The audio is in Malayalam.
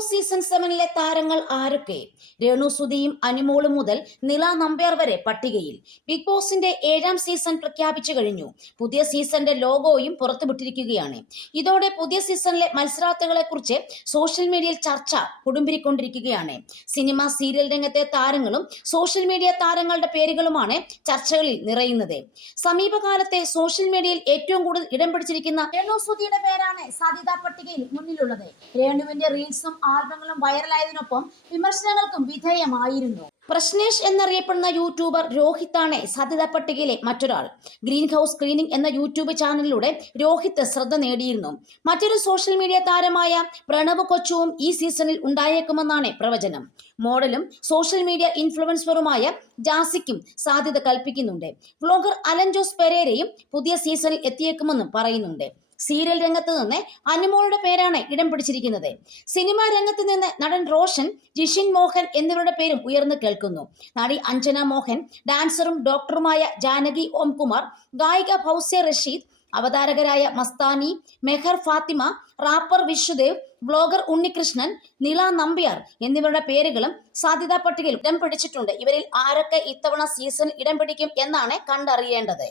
ബോസ് സീസൺ 7 താരങ്ങൾ ആരൊക്കെ? രേണു സുധിയും അനിമോളും മുതൽ നില നമ്പ്യാർ വരെ പട്ടികയിൽ. ബിഗ് ബോസിന്റെ 7ാം സീസൺ പ്രഖ്യാപിച്ചു കഴിഞ്ഞു. പുതിയ സീസണിന്റെ ലോഗോയും പുറത്തുവിട്ടിരിക്കുകയാണ്. ഇതോടെ പുതിയ സീസണിലെ മത്സരാർത്ഥികളെ കുറിച്ച് സോഷ്യൽ മീഡിയയിൽ ചർച്ച കൊടുമ്പിരിക്കൊണ്ടിരിക്കുകയാണ്. സിനിമ സീരിയൽ രംഗത്തെ താരങ്ങളും സോഷ്യൽ മീഡിയ താരങ്ങളുടെ പേരുകളുമാണ് ചർച്ചകളിൽ നിറയുന്നത്. സമീപകാലത്തെ സോഷ്യൽ മീഡിയയിൽ ഏറ്റവും കൂടുതൽ ഇടം പിടിച്ചിരിക്കുന്ന രേണു സുധിയുടെ പേരാണ് സാധ്യതാ പട്ടികയിൽ മുന്നിലുള്ളത്. രേണുവിന്റെ റീൽസും ആൽബങ്ങളും വൈറലായതിനൊപ്പം വിമർശനങ്ങൾക്കും വിധേയമായിരുന്നു. പ്രശ്നേഷ് എന്നറിയപ്പെടുന്ന യൂട്യൂബർ രോഹിത്താണ് സാധ്യതാ പട്ടികയിലെ മറ്റൊരാൾ. ഗ്രീൻ ഹൗസ് സ്ക്രീനിംഗ് എന്ന യൂട്യൂബ് ചാനലിലൂടെ രോഹിത് ശ്രദ്ധ നേടിയിരുന്നു. മറ്റൊരു സോഷ്യൽ മീഡിയ താരമായ പ്രണവ് കൊച്ചുവും ഈ സീസണിൽ ഉണ്ടായേക്കുമെന്നാണ് പ്രവചനം. മോഡലും സോഷ്യൽ മീഡിയ ഇൻഫ്ലുവൻസറുമായ ജാസിക്കും സാധ്യത കൽപ്പിക്കുന്നുണ്ട്. വ്ലോഗർ അലൻ ജോസ് പെരേരയും പുതിയ സീസണിൽ എത്തിയേക്കുമെന്നും പറയുന്നുണ്ട്. സീരിയൽ രംഗത്ത് നിന്ന് അനിമോളുടെ പേരാണ് ഇടം പിടിച്ചിരിക്കുന്നത്. സിനിമാ രംഗത്ത് നിന്ന് നടൻ റോഷൻ, ജിഷിൻ മോഹൻ എന്നിവരുടെ പേരും ഉയർന്നു കേൾക്കുന്നു. നടി അഞ്ജന മോഹൻ, ഡാൻസറും ഡോക്ടറുമായ ജാനകി ഓംകുമാർ, ഗായിക ഫൗസിയ റഷീദ്, അവതാരകരായ മസ്താനി, മെഹർ ഫാത്തിമ, റാപ്പർ വിശ്വദേവ്, ബ്ലോഗർ ഉണ്ണികൃഷ്ണൻ, നില നമ്പ്യാർ എന്നിവരുടെ പേരുകളും സാധ്യതാ പട്ടികയിൽ ഇടം പിടിച്ചിട്ടുണ്ട്. ഇവരിൽ ആരൊക്കെ ഇത്തവണ സീസണിൽ ഇടം പിടിക്കും എന്നാണ് കണ്ടറിയേണ്ടത്.